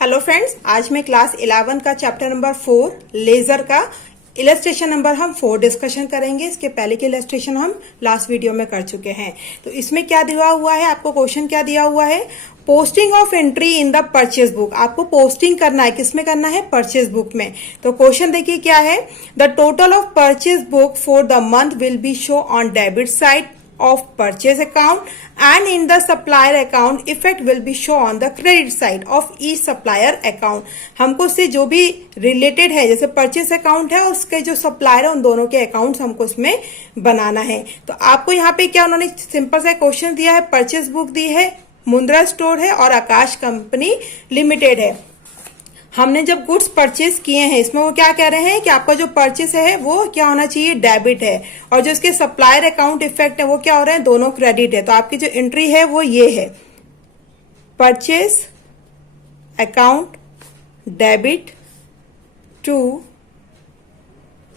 Hello friends, आज मैं class 11 का चैप्टर नंबर 4 लेजर का इलस्ट्रेशन नंबर हम 4 डिस्कशन करेंगे। इसके पहले के इलस्ट्रेशन हम लास्ट वीडियो में कर चुके हैं। तो इसमें क्या दिया हुआ है, आपको क्वेश्चन क्या दिया हुआ है, posting of entry in the purchase book. आपको पोस्टिंग करना है, किसमें करना है, परचेज बुक में। तो क्वेश्चन देखिए क्या है, the total of purchase book for the month will be show on debit side of purchase account and in the supplier account effect will be show on the credit side of each supplier account। हमको उससे जो भी related है, जैसे purchase account है, उसके जो supplier है, उन दोनों के अकाउंट्स हमको उसमें बनाना है। तो आपको यहाँ पे क्या उन्होंने सिंपल सा क्वेश्चन दिया है, परचेस बुक दी है, मुंद्रा स्टोर है और आकाश कंपनी लिमिटेड है। हमने जब गुड्स परचेज किए हैं, इसमें वो क्या कह रहे हैं कि आपका जो परचेस है वो क्या होना चाहिए, डेबिट है, और जो इसके सप्लायर अकाउंट इफेक्ट है वो क्या हो रहे हैं, दोनों क्रेडिट है। तो आपकी जो एंट्री है वो ये है, purchase account debit to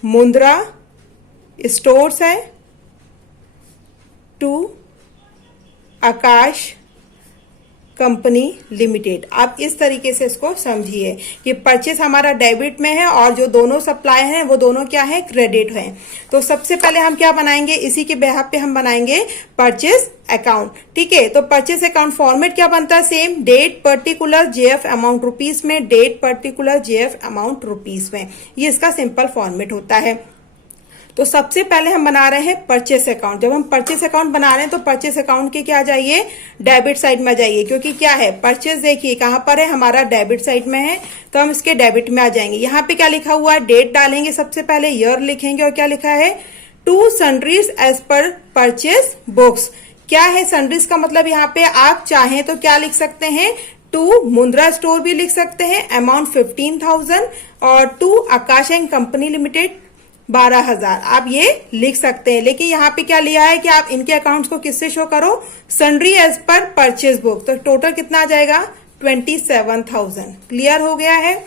Mundra stores है टू आकाश कंपनी लिमिटेड। आप इस तरीके से इसको समझिए कि परचेस हमारा डेबिट में है और जो दोनों सप्लाई हैं वो दोनों क्या है, क्रेडिट हैं। तो सबसे पहले हम क्या बनाएंगे, इसी के बेहाफ पे हम बनाएंगे परचेस अकाउंट। ठीक है, तो परचेस अकाउंट फॉर्मेट क्या बनता है, same, date particular JF amount rupees में, date particular JF amount rupees में, ये इसका सिंपल फॉर्मेट होता है। तो सबसे पहले हम बना रहे हैं परचेस अकाउंट। जब हम परचेस अकाउंट बना रहे हैं तो परचेस अकाउंट के क्या जाइए, डेबिट साइड में जाइए, क्योंकि क्या है, परचेस देखिए कहां पर है, हमारा डेबिट साइड में है, तो हम इसके डेबिट में आ जाएंगे। यहाँ पे क्या लिखा हुआ है, डेट डालेंगे, सबसे पहले ईयर लिखेंगे और क्या लिखा है, to sundries as per purchase books. क्या है सन्ड्रीज का मतलब, यहाँ पे आप चाहें तो क्या लिख सकते हैं, टू मुंद्रा स्टोर भी लिख सकते हैं, अमाउंट 15,000, और to Aakash and company limited 12,000 आप ये लिख सकते हैं। लेकिन यहाँ पे क्या लिया है कि आप इनके अकाउंट्स को किससे शो करो, sundry as per purchase book. तो टोटल कितना आ जाएगा, 27,000। क्लियर हो गया है।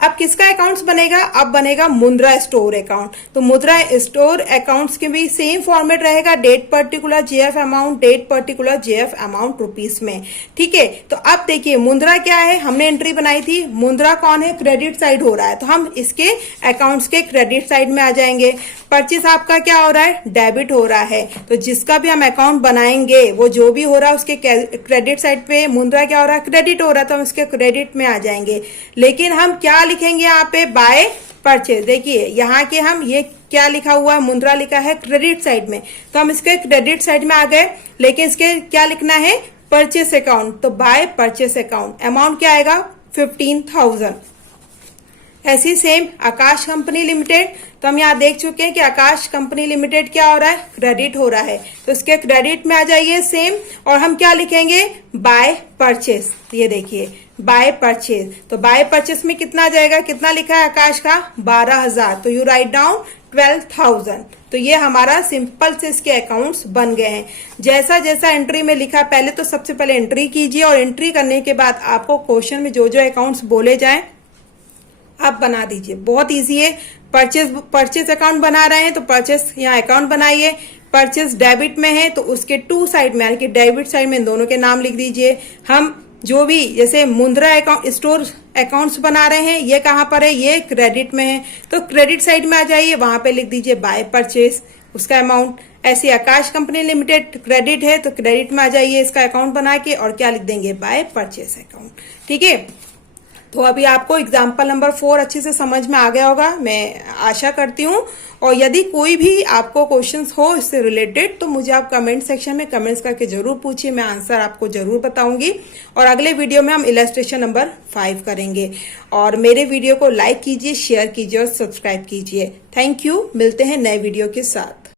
अब किसका अकाउंट्स बनेगा, अब बनेगा मुंद्रा स्टोर अकाउंट। तो मुंद्रा स्टोर अकाउंट्स के भी सेम फॉर्मेट रहेगा, date particular JF amount, date particular JF amount rupees में। ठीक है, तो अब देखिए मुंद्रा क्या है, हमने एंट्री बनाई थी, मुंद्रा कौन है, क्रेडिट साइड हो रहा है, तो हम इसके अकाउंट्स के क्रेडिट साइड में आ जाएंगे। परचेस आपका क्या हो रहा है, डेबिट हो रहा है, तो जिसका भी हम अकाउंट बनाएंगे वो जो भी हो रहा है उसके क्रेडिट साइड पे मुंद्रा क्या हो रहा है, क्रेडिट हो रहा है, तो हम इसके क्रेडिट में आ जाएंगे। लेकिन हम क्या लिखेंगे यहाँ पे, बाय परचेज। देखिए यहाँ के हम ये क्या लिखा हुआ है, मुंद्रा लिखा है क्रेडिट साइड में, तो हम इसके क्रेडिट साइड में आ गए। लेकिन इसके क्या लिखना है, परचेस अकाउंट, तो बाय परचेस अकाउंट, अमाउंट क्या आएगा, 15,000। ऐसी सेम आकाश कंपनी लिमिटेड, तो हम यहाँ देख चुके हैं कि आकाश कंपनी लिमिटेड क्या हो रहा है, क्रेडिट हो रहा है, तो इसके क्रेडिट में आ जाइए सेम, और हम क्या लिखेंगे, बाय परचेस। ये देखिए बाय परचेस, तो बाय परचेस में कितना आ जाएगा, कितना लिखा है आकाश का, 12,000, तो यू राइट डाउन 12,000। तो ये हमारा सिंपल से इसके अकाउंट्स बन गए हैं। जैसा जैसा एंट्री में लिखा, पहले तो सबसे पहले एंट्री कीजिए, और एंट्री करने के बाद आपको क्वेश्चन में जो जो अकाउंट्स बोले जाए आप बना दीजिए, बहुत इजी है। परचेज अकाउंट बना रहे हैं तो परचेज यहाँ अकाउंट बनाइए, परचेज डेबिट में है तो उसके टू साइड में, यानी कि डेबिट साइड में इन दोनों के नाम लिख दीजिए। हम जो भी जैसे मुंद्रा अकाउंट स्टोर अकाउंट्स बना रहे हैं, ये कहाँ पर है, ये क्रेडिट में है, तो क्रेडिट साइड में आ जाइए, वहां पे लिख दीजिए बाय परचेज उसका अमाउंट। ऐसे आकाश कंपनी लिमिटेड क्रेडिट है तो क्रेडिट में आ जाइए इसका अकाउंट बना के, और क्या लिख देंगे, बाय परचेज अकाउंट। ठीक है, तो अभी आपको एग्जाम्पल नंबर 4 अच्छे से समझ में आ गया होगा, मैं आशा करती हूँ। और यदि कोई भी आपको क्वेश्चंस हो इससे रिलेटेड तो मुझे आप कमेंट सेक्शन में कमेंट्स करके जरूर पूछिए, मैं आंसर आपको जरूर बताऊंगी। और अगले वीडियो में हम इलस्ट्रेशन नंबर 5 करेंगे। और मेरे वीडियो को लाइक कीजिए, शेयर कीजिए और सब्सक्राइब कीजिए। थैंक यू, मिलते हैं नए वीडियो के साथ।